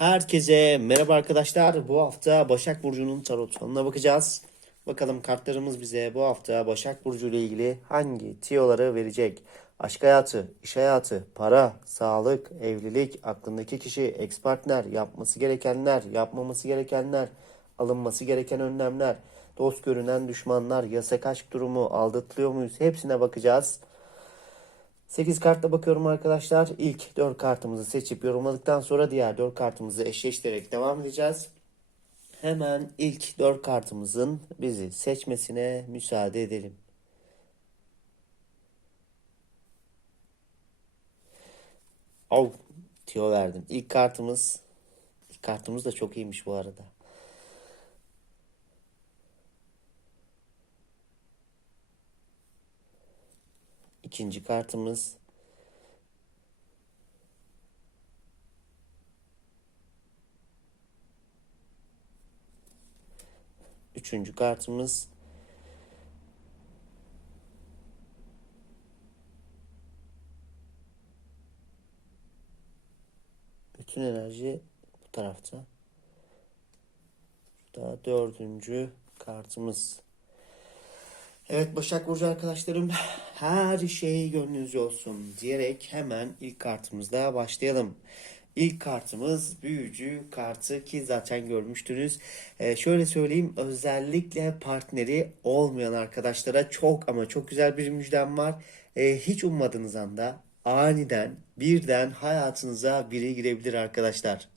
Herkese merhaba arkadaşlar. Bu hafta Başak Burcu'nun tarot falına bakacağız. Bakalım kartlarımız bize bu hafta Başak Burcu ile ilgili hangi tiyoları verecek? Aşk hayatı, iş hayatı, para, sağlık, evlilik, aklındaki kişi, ex partner, yapması gerekenler, yapmaması gerekenler, alınması gereken önlemler, dost görünen düşmanlar, yasak aşk durumu, aldatılıyor muyuz? Hepsine bakacağız. 8 kartla bakıyorum arkadaşlar. İlk 4 kartımızı seçip yorumladıktan sonra diğer 4 kartımızı eşleştirerek devam edeceğiz. Hemen ilk 4 kartımızın bizi seçmesine müsaade edelim. Av tiyo verdim. İlk kartımız ilk kartımız da çok iyiymiş bu arada. İkinci kartımız Üçüncü kartımız Bütün enerji bu tarafta. Burada dördüncü kartımız. Evet Başak Burcu arkadaşlarım her şey gönlünüzce olsun diyerek hemen ilk kartımızla başlayalım. İlk kartımız büyücü kartı ki zaten görmüştünüz. Ee, şöyle söyleyeyim özellikle partneri olmayan arkadaşlara çok ama çok güzel bir müjdem var. Ee, hiç ummadığınız anda aniden birden hayatınıza biri girebilir arkadaşlar.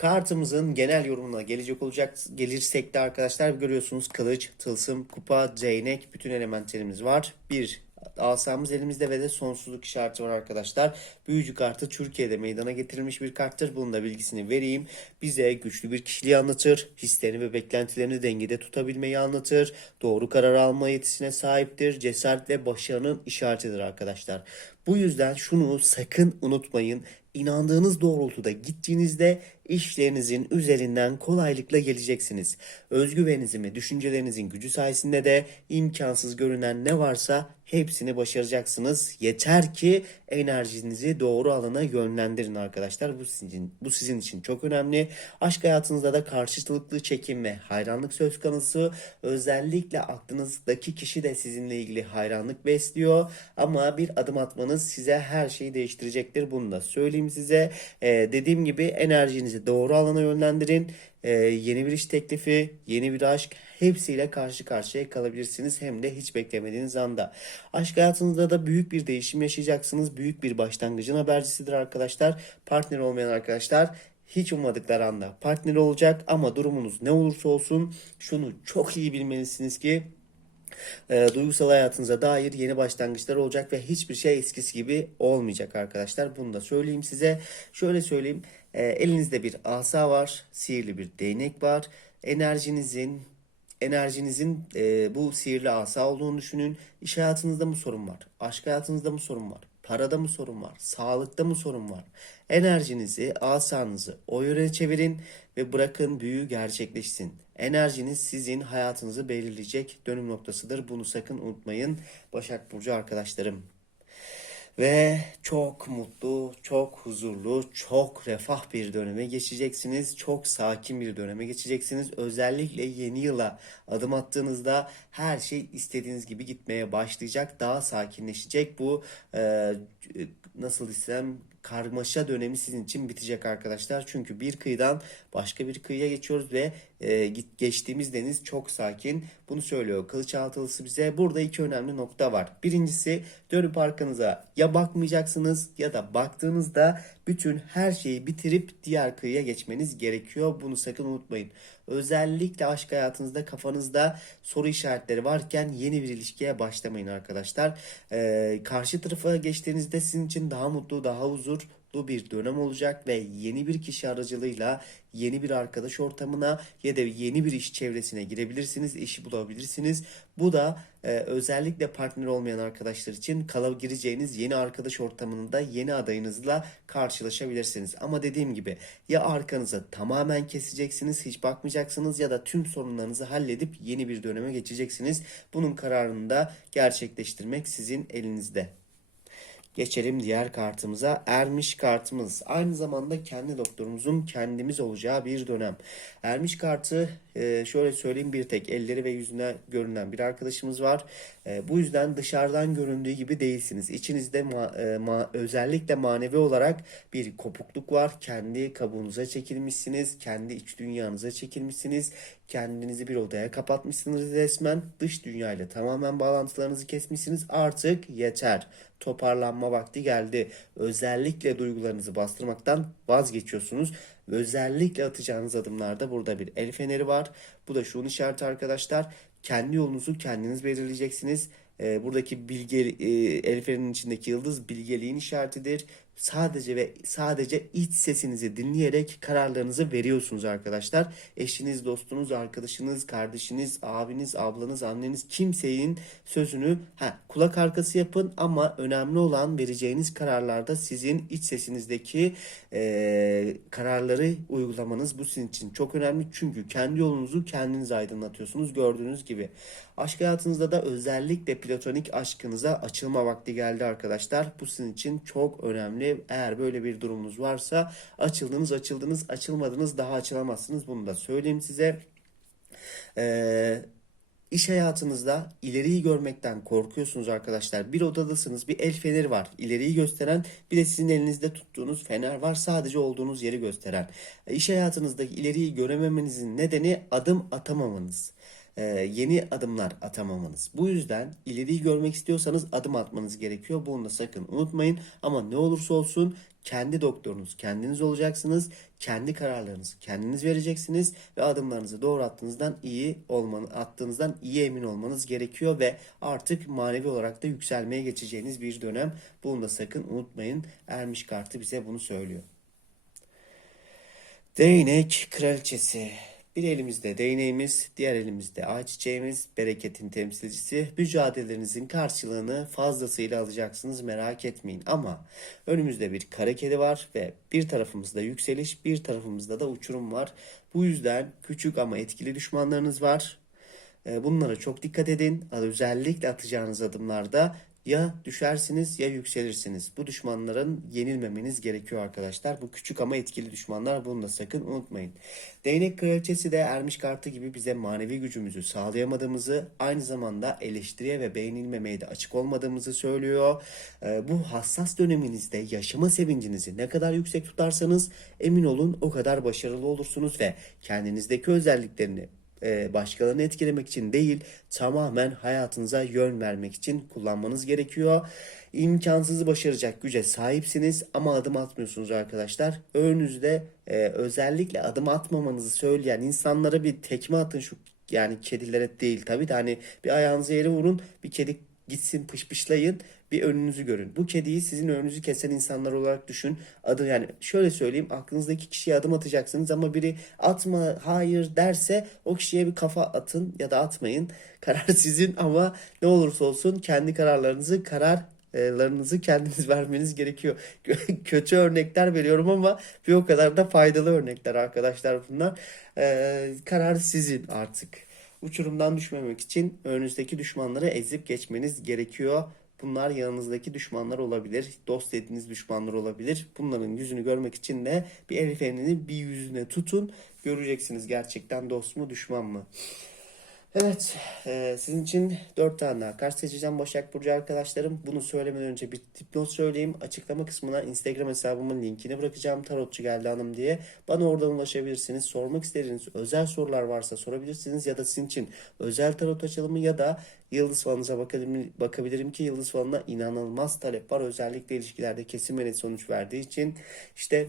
Kartımızın genel yorumuna gelecek olacak gelirsek de arkadaşlar görüyorsunuz kılıç, tılsım, kupa, değnek bütün elementlerimiz var. Bir asamız elimizde ve de sonsuzluk işareti var arkadaşlar. Büyücü kartı Türkiye'de meydana getirilmiş bir karttır. Bunun da bilgisini vereyim. Bize güçlü bir kişiliği anlatır. Hislerini ve beklentilerini dengede tutabilmeyi anlatır. Doğru karar alma yetisine sahiptir. Cesaret ve başarının işaretidir arkadaşlar. Bu yüzden şunu sakın unutmayın. İnandığınız doğrultuda gittiğinizde işlerinizin üzerinden kolaylıkla geleceksiniz. Özgüveninizin ve düşüncelerinizin gücü sayesinde de imkansız görünen ne varsa hepsini başaracaksınız. Yeter ki enerjinizi doğru alana yönlendirin arkadaşlar. Bu sizin, bu sizin için çok önemli. Aşk hayatınızda da karşılıklı çekim ve hayranlık söz konusu. Özellikle aklınızdaki kişi de sizinle ilgili hayranlık besliyor. Ama bir adım atmanız size her şeyi değiştirecektir. Bunu da söyleyeyim size. Ee, dediğim gibi enerjinizi doğru alana yönlendirin. Ee, yeni bir iş teklifi, yeni bir aşk hepsiyle karşı karşıya kalabilirsiniz hem de hiç beklemediğiniz anda. Aşk hayatınızda da büyük bir değişim yaşayacaksınız. Büyük bir başlangıcın habercisidir arkadaşlar. Partner olmayan arkadaşlar hiç ummadıkları anda partner olacak ama durumunuz ne olursa olsun şunu çok iyi bilmelisiniz ki e, duygusal hayatınıza dair yeni başlangıçlar olacak ve hiçbir şey eskisi gibi olmayacak arkadaşlar. Bunu da söyleyeyim size. Şöyle söyleyeyim. E, elinizde bir asa var, sihirli bir değnek var. Enerjinizin enerjinizin e, bu sihirli asa olduğunu düşünün. İş hayatınızda mı sorun var? Aşk hayatınızda mı sorun var? Parada mı sorun var? Sağlıkta mı sorun var? Enerjinizi, asanızı o yöne çevirin ve bırakın büyü gerçekleşsin. Enerjiniz sizin hayatınızı belirleyecek dönüm noktasıdır. Bunu sakın unutmayın Başak Burcu arkadaşlarım. Ve çok mutlu, çok huzurlu, çok refah bir döneme geçeceksiniz. Çok sakin bir döneme geçeceksiniz. Özellikle yeni yıla adım attığınızda her şey istediğiniz gibi gitmeye başlayacak. Daha sakinleşecek. Bu e, nasıl desem karmaşa dönemi sizin için bitecek arkadaşlar. Çünkü bir kıyıdan başka bir kıyıya geçiyoruz ve e, geçtiğimiz deniz çok sakin. Bunu söylüyor Kılıç Altılısı bize. Burada iki önemli nokta var. Birincisi dönüp arkanıza ya bakmayacaksınız ya da baktığınızda bütün her şeyi bitirip diğer kıyıya geçmeniz gerekiyor. Bunu sakın unutmayın. Özellikle aşk hayatınızda kafanızda soru işaretleri varken yeni bir ilişkiye başlamayın arkadaşlar. Ee, karşı tarafa geçtiğinizde sizin için daha mutlu, daha huzurlu bir dönem olacak ve yeni bir kişi aracılığıyla yeni bir arkadaş ortamına ya da yeni bir iş çevresine girebilirsiniz, işi bulabilirsiniz. Bu da e, özellikle partner olmayan arkadaşlar için kala gireceğiniz yeni arkadaş ortamında yeni adayınızla karşılaşabilirsiniz. Ama dediğim gibi ya arkanızı tamamen keseceksiniz, hiç bakmayacaksınız ya da tüm sorunlarınızı halledip yeni bir döneme geçeceksiniz. Bunun kararını da gerçekleştirmek sizin elinizde. Geçelim diğer kartımıza. Ermiş kartımız. Aynı zamanda kendi doktorumuzun kendimiz olacağı bir dönem. Ermiş kartı e, şöyle söyleyeyim bir tek elleri ve yüzüne görünen bir arkadaşımız var. E, bu yüzden dışarıdan göründüğü gibi değilsiniz. İçinizde ma- e, ma- özellikle manevi olarak bir kopukluk var. Kendi kabuğunuza çekilmişsiniz. Kendi iç dünyanıza çekilmişsiniz. Kendinizi bir odaya kapatmışsınız resmen. Dış dünyayla tamamen bağlantılarınızı kesmişsiniz. Artık yeter. Toparlanma vakti geldi. Özellikle duygularınızı bastırmaktan vazgeçiyorsunuz. Özellikle atacağınız adımlarda burada bir el feneri var. Bu da şunun işareti arkadaşlar. Kendi yolunuzu kendiniz belirleyeceksiniz. Ee, buradaki bilge, e, el fenerinin içindeki yıldız bilgeliğin işaretidir. Sadece ve sadece iç sesinizi dinleyerek kararlarınızı veriyorsunuz arkadaşlar. Eşiniz, dostunuz, arkadaşınız, kardeşiniz, abiniz, ablanız, anneniz kimsenin sözünü ha, kulak arkası yapın ama önemli olan vereceğiniz kararlarda sizin iç sesinizdeki e, kararları uygulamanız bu sizin için çok önemli. Çünkü kendi yolunuzu kendiniz aydınlatıyorsunuz gördüğünüz gibi. Aşk hayatınızda da özellikle platonik aşkınıza açılma vakti geldi arkadaşlar. Bu sizin için çok önemli. Eğer böyle bir durumunuz varsa açıldınız açıldınız açılmadınız daha açılamazsınız. Bunu da söyleyeyim size. Eee İş hayatınızda ileriyi görmekten korkuyorsunuz arkadaşlar. Bir odadasınız, bir el feneri var. İleriyi gösteren, bir de sizin elinizde tuttuğunuz fener var. Sadece olduğunuz yeri gösteren. İş hayatınızdaki ileriyi görememenizin nedeni adım atamamanız. E, yeni adımlar atamamanız. Bu yüzden ileriyi görmek istiyorsanız adım atmanız gerekiyor. Bunu da sakın unutmayın. Ama ne olursa olsun kendi doktorunuz kendiniz olacaksınız. Kendi kararlarınızı kendiniz vereceksiniz ve adımlarınızı doğru attığınızdan iyi olmanı, attığınızdan iyi emin olmanız gerekiyor ve artık manevi olarak da yükselmeye geçeceğiniz bir dönem. Bunu da sakın unutmayın. Ermiş kartı bize bunu söylüyor. Değnek kraliçesi. Bir elimizde değneğimiz, diğer elimizde ayçiçeğimiz, bereketin temsilcisi. Mücadelelerinizin karşılığını fazlasıyla alacaksınız merak etmeyin. Ama önümüzde bir kara kedi var ve bir tarafımızda yükseliş, bir tarafımızda da uçurum var. Bu yüzden küçük ama etkili düşmanlarınız var. E, Bunlara çok dikkat edin. Özellikle atacağınız adımlarda ya düşersiniz ya yükselirsiniz. Bu düşmanların yenilmemeniz gerekiyor arkadaşlar. Bu küçük ama etkili düşmanlar bunu da sakın unutmayın. Değnek kraliçesi de ermiş kartı gibi bize manevi gücümüzü sağlayamadığımızı aynı zamanda eleştiriye ve beğenilmemeye de açık olmadığımızı söylüyor. Ee, bu hassas döneminizde yaşama sevincinizi ne kadar yüksek tutarsanız emin olun o kadar başarılı olursunuz ve kendinizdeki özelliklerini başkalarını etkilemek için değil, tamamen hayatınıza yön vermek için kullanmanız gerekiyor. İmkansızı başaracak güce sahipsiniz ama adım atmıyorsunuz arkadaşlar. Önünüzde e, özellikle adım atmamanızı söyleyen insanlara bir tekme atın şu yani kedilere değil tabii de hani bir ayağınıza yere vurun bir kedi gitsin pışpışlayın bir önünüzü görün. Bu kediyi sizin önünüzü kesen insanlar olarak düşün. Adı yani şöyle söyleyeyim aklınızdaki kişiye adım atacaksınız ama biri atma hayır derse o kişiye bir kafa atın ya da atmayın. Karar sizin ama ne olursa olsun kendi kararlarınızı kararlarınızı kendiniz vermeniz gerekiyor. Kötü örnekler veriyorum ama bir o kadar da faydalı örnekler arkadaşlar bunlar. Ee, karar sizin artık. Uçurumdan düşmemek için önünüzdeki düşmanları ezip geçmeniz gerekiyor. Bunlar yanınızdaki düşmanlar olabilir. Dost dediğiniz düşmanlar olabilir. Bunların yüzünü görmek için de bir el bir yüzüne tutun. Göreceksiniz gerçekten dost mu düşman mı? Evet, e, sizin için 4 tane daha kart seçeceğim Başak Burcu arkadaşlarım. Bunu söylemeden önce bir dipnot söyleyeyim. Açıklama kısmına Instagram hesabımın linkini bırakacağım. Tarotçu geldi hanım diye. Bana oradan ulaşabilirsiniz. Sormak istediğiniz özel sorular varsa sorabilirsiniz. Ya da sizin için özel tarot açılımı ya da Yıldız falınıza bakabilirim, bakabilirim ki Yıldız falına inanılmaz talep var. Özellikle ilişkilerde kesin ve net sonuç verdiği için. işte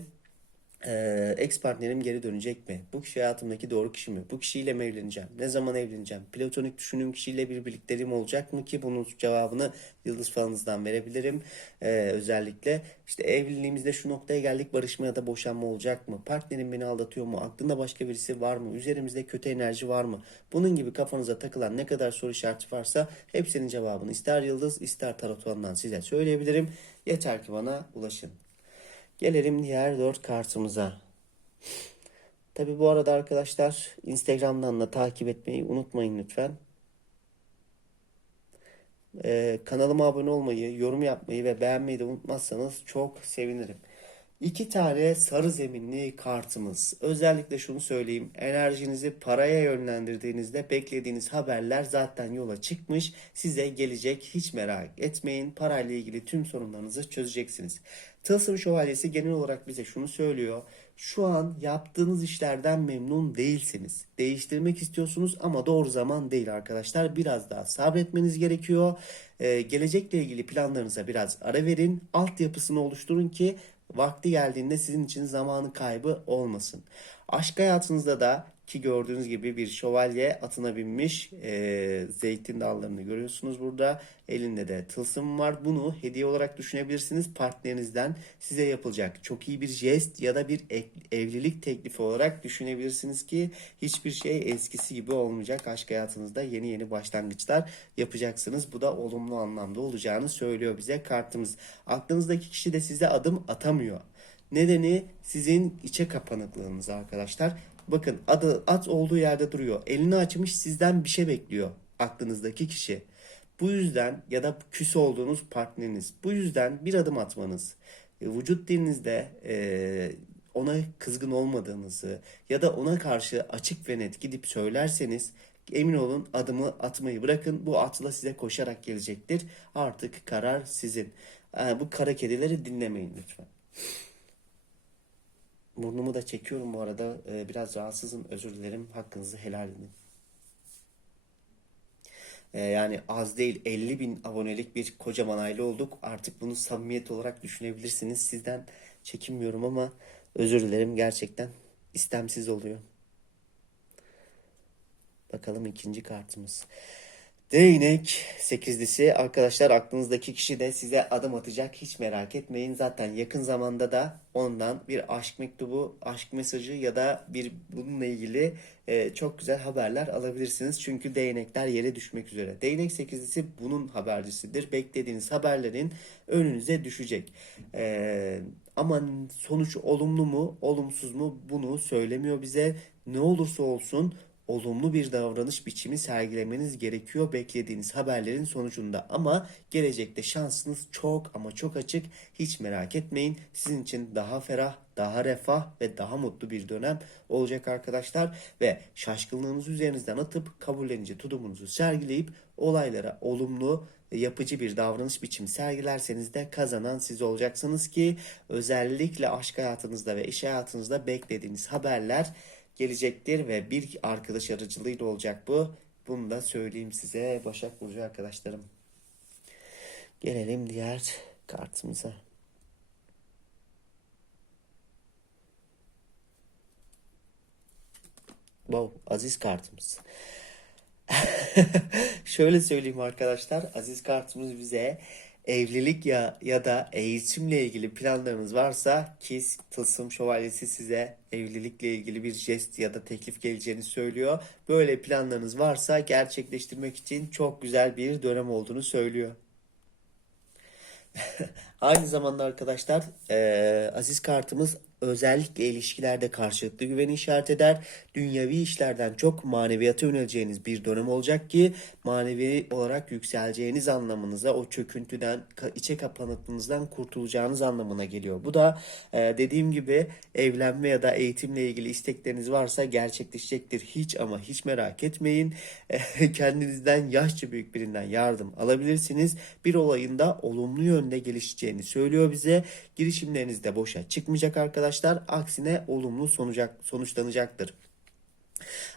ee, ex partnerim geri dönecek mi? Bu kişi hayatımdaki doğru kişi mi? Bu kişiyle mi evleneceğim? Ne zaman evleneceğim? Platonik düşündüğüm kişiyle bir birlikteliğim olacak mı ki bunun cevabını yıldız falanızdan verebilirim. Ee, özellikle işte evliliğimizde şu noktaya geldik barışma ya da boşanma olacak mı? Partnerim beni aldatıyor mu? Aklında başka birisi var mı? Üzerimizde kötü enerji var mı? Bunun gibi kafanıza takılan ne kadar soru işareti varsa hepsinin cevabını ister yıldız ister tarot size söyleyebilirim. Yeter ki bana ulaşın. Gelelim diğer 4 kartımıza. Tabi bu arada arkadaşlar Instagram'dan da takip etmeyi unutmayın lütfen. Ee, kanalıma abone olmayı, yorum yapmayı ve beğenmeyi de unutmazsanız çok sevinirim. İki tane sarı zeminli kartımız. Özellikle şunu söyleyeyim. Enerjinizi paraya yönlendirdiğinizde beklediğiniz haberler zaten yola çıkmış. Size gelecek hiç merak etmeyin. Parayla ilgili tüm sorunlarınızı çözeceksiniz. Tılsım Şövalyesi genel olarak bize şunu söylüyor. Şu an yaptığınız işlerden memnun değilsiniz. Değiştirmek istiyorsunuz ama doğru zaman değil arkadaşlar. Biraz daha sabretmeniz gerekiyor. Ee, gelecekle ilgili planlarınıza biraz ara verin. Altyapısını oluşturun ki vakti geldiğinde sizin için zamanı kaybı olmasın. Aşk hayatınızda da ki gördüğünüz gibi bir şövalye atına binmiş e, zeytin dallarını görüyorsunuz burada. Elinde de tılsım var. Bunu hediye olarak düşünebilirsiniz. Partnerinizden size yapılacak çok iyi bir jest ya da bir evlilik teklifi olarak düşünebilirsiniz ki hiçbir şey eskisi gibi olmayacak. Aşk hayatınızda yeni yeni başlangıçlar yapacaksınız. Bu da olumlu anlamda olacağını söylüyor bize kartımız. Aklınızdaki kişi de size adım atamıyor. Nedeni sizin içe kapanıklığınız arkadaşlar. Bakın adı at olduğu yerde duruyor. Elini açmış sizden bir şey bekliyor aklınızdaki kişi. Bu yüzden ya da küs olduğunuz partneriniz. Bu yüzden bir adım atmanız. e, Vücut dilinizde e, ona kızgın olmadığınızı ya da ona karşı açık ve net gidip söylerseniz emin olun adımı atmayı bırakın. Bu atla size koşarak gelecektir. Artık karar sizin. E, bu kara kedileri dinlemeyin lütfen. Burnumu da çekiyorum bu arada. Ee, biraz rahatsızım. Özür dilerim. Hakkınızı helal edin. Ee, yani az değil 50 bin abonelik bir kocaman aile olduk. Artık bunu samimiyet olarak düşünebilirsiniz. Sizden çekinmiyorum ama özür dilerim gerçekten istemsiz oluyor. Bakalım ikinci kartımız. Değnek sekizlisi arkadaşlar aklınızdaki kişi de size adım atacak hiç merak etmeyin. Zaten yakın zamanda da ondan bir aşk mektubu, aşk mesajı ya da bir bununla ilgili e, çok güzel haberler alabilirsiniz. Çünkü değnekler yere düşmek üzere. Değnek sekizlisi bunun habercisidir. Beklediğiniz haberlerin önünüze düşecek. E, ama sonuç olumlu mu, olumsuz mu bunu söylemiyor bize. Ne olursa olsun olumlu bir davranış biçimi sergilemeniz gerekiyor beklediğiniz haberlerin sonucunda. Ama gelecekte şansınız çok ama çok açık. Hiç merak etmeyin. Sizin için daha ferah, daha refah ve daha mutlu bir dönem olacak arkadaşlar. Ve şaşkınlığınızı üzerinizden atıp kabullenici tudumunuzu sergileyip olaylara olumlu yapıcı bir davranış biçimi sergilerseniz de kazanan siz olacaksınız ki özellikle aşk hayatınızda ve iş hayatınızda beklediğiniz haberler gelecektir ve bir arkadaş aracılığıyla olacak bu. Bunu da söyleyeyim size Başak Burcu arkadaşlarım. Gelelim diğer kartımıza. Wow, aziz kartımız. Şöyle söyleyeyim arkadaşlar. Aziz kartımız bize evlilik ya ya da eğitimle ilgili planlarınız varsa ki Tılsım Şövalyesi size evlilikle ilgili bir jest ya da teklif geleceğini söylüyor. Böyle planlarınız varsa gerçekleştirmek için çok güzel bir dönem olduğunu söylüyor. Aynı zamanda arkadaşlar eee, aziz kartımız özellikle ilişkilerde karşılıklı güveni işaret eder. Dünyevi işlerden çok maneviyata yöneleceğiniz bir dönem olacak ki manevi olarak yükseleceğiniz anlamınıza o çöküntüden içe kapanıklığınızdan kurtulacağınız anlamına geliyor. Bu da eee, dediğim gibi evlenme ya da eğitimle ilgili istekleriniz varsa gerçekleşecektir. Hiç ama hiç merak etmeyin. Kendinizden yaşça büyük birinden yardım alabilirsiniz. Bir olayın da olumlu yönde gelişeceğini söylüyor bize. Girişimleriniz de boşa çıkmayacak arkadaşlar. Aksine olumlu sonucak, sonuçlanacaktır.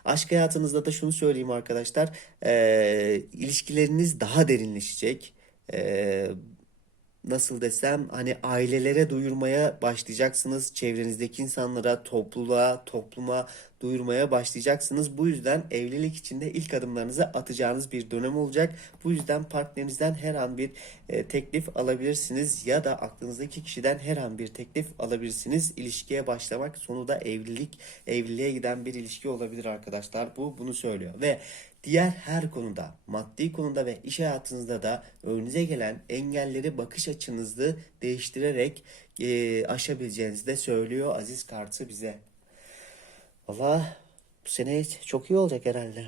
Aşk hayatınızda da şunu söyleyeyim arkadaşlar. Eee ilişkileriniz daha derinleşecek. Eee nasıl desem hani ailelere duyurmaya başlayacaksınız. Çevrenizdeki insanlara, topluluğa, topluma duyurmaya başlayacaksınız. Bu yüzden evlilik içinde ilk adımlarınızı atacağınız bir dönem olacak. Bu yüzden partnerinizden her an bir e, teklif alabilirsiniz ya da aklınızdaki kişiden her an bir teklif alabilirsiniz. İlişkiye başlamak sonu da evlilik, evliliğe giden bir ilişki olabilir arkadaşlar. Bu bunu söylüyor ve Diğer her konuda, maddi konuda ve iş hayatınızda da önünüze gelen engelleri bakış açınızı değiştirerek e, aşabileceğinizi de söylüyor Aziz Kartı bize. Valla bu sene çok iyi olacak herhalde.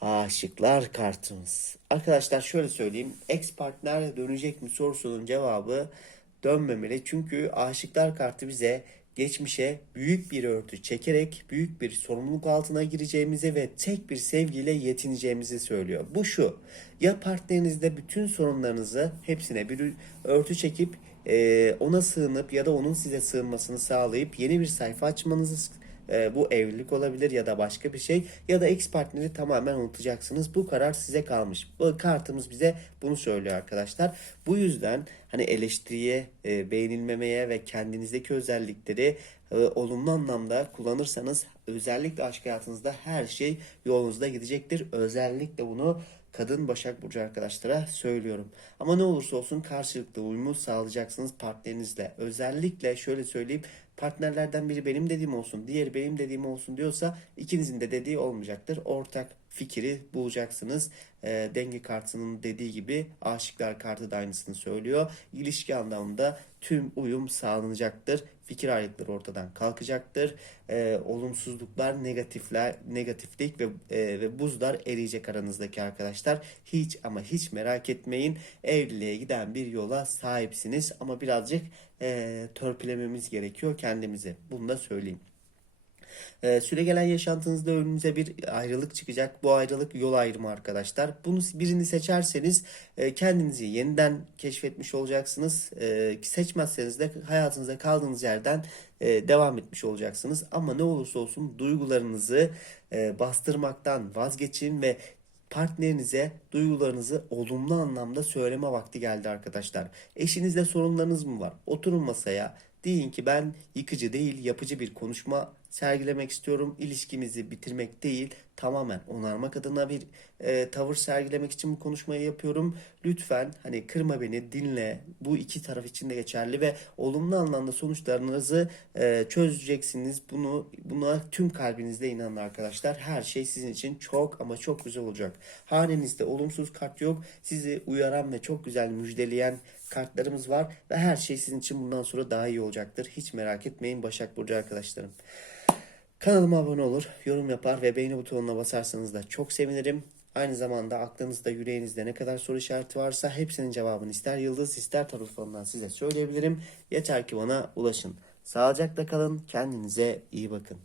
Aşıklar kartımız. Arkadaşlar şöyle söyleyeyim. Ex partner dönecek mi sorusunun cevabı dönmemeli. Çünkü aşıklar kartı bize geçmişe büyük bir örtü çekerek büyük bir sorumluluk altına gireceğimizi ve tek bir sevgiyle yetineceğimizi söylüyor. Bu şu. Ya partnerinizde bütün sorunlarınızı hepsine bir örtü çekip ona sığınıp ya da onun size sığınmasını sağlayıp yeni bir sayfa açmanızı e, bu evlilik olabilir ya da başka bir şey ya da ex partneri tamamen unutacaksınız. Bu karar size kalmış. Bu kartımız bize bunu söylüyor arkadaşlar. Bu yüzden hani eleştiriye, e, beğenilmemeye ve kendinizdeki özellikleri e, olumlu anlamda kullanırsanız özellikle aşk hayatınızda her şey yolunuzda gidecektir. Özellikle bunu kadın Başak Burcu arkadaşlara söylüyorum. Ama ne olursa olsun karşılıklı uyumu sağlayacaksınız partnerinizle. Özellikle şöyle söyleyeyim partnerlerden biri benim dediğim olsun, diğeri benim dediğim olsun diyorsa ikinizin de dediği olmayacaktır. Ortak fikri bulacaksınız. E, denge kartının dediği gibi aşıklar kartı da aynısını söylüyor. İlişki anlamında tüm uyum sağlanacaktır. Fikir ayrılıkları ortadan kalkacaktır. E, olumsuzluklar, negatifler, negatiflik ve e, ve buzlar eriyecek aranızdaki arkadaşlar. Hiç ama hiç merak etmeyin. Evliliğe giden bir yola sahipsiniz ama birazcık e, törpülememiz gerekiyor kendimizi. Bunu da söyleyeyim. Ee, süre yaşantınızda önünüze bir ayrılık çıkacak. Bu ayrılık yol ayrımı arkadaşlar. Bunu birini seçerseniz e, kendinizi yeniden keşfetmiş olacaksınız. E, seçmezseniz de hayatınızda kaldığınız yerden e, devam etmiş olacaksınız. Ama ne olursa olsun duygularınızı e, bastırmaktan vazgeçin ve partnerinize duygularınızı olumlu anlamda söyleme vakti geldi arkadaşlar. Eşinizle sorunlarınız mı var? Oturun masaya. Deyin ki ben yıkıcı değil yapıcı bir konuşma sergilemek istiyorum. İlişkimizi bitirmek değil tamamen onarmak adına bir e, tavır sergilemek için bu konuşmayı yapıyorum. Lütfen hani kırma beni dinle. Bu iki taraf için de geçerli ve olumlu anlamda sonuçlarınızı e, çözeceksiniz. Bunu buna tüm kalbinizle inanın arkadaşlar. Her şey sizin için çok ama çok güzel olacak. Hanenizde olumsuz kart yok. Sizi uyaran ve çok güzel müjdeleyen kartlarımız var ve her şey sizin için bundan sonra daha iyi olacaktır. Hiç merak etmeyin Başak Burcu arkadaşlarım. Kanalıma abone olur, yorum yapar ve beğeni butonuna basarsanız da çok sevinirim. Aynı zamanda aklınızda, yüreğinizde ne kadar soru işareti varsa hepsinin cevabını ister yıldız ister tarot size söyleyebilirim. Yeter ki bana ulaşın. Sağlıcakla kalın, kendinize iyi bakın.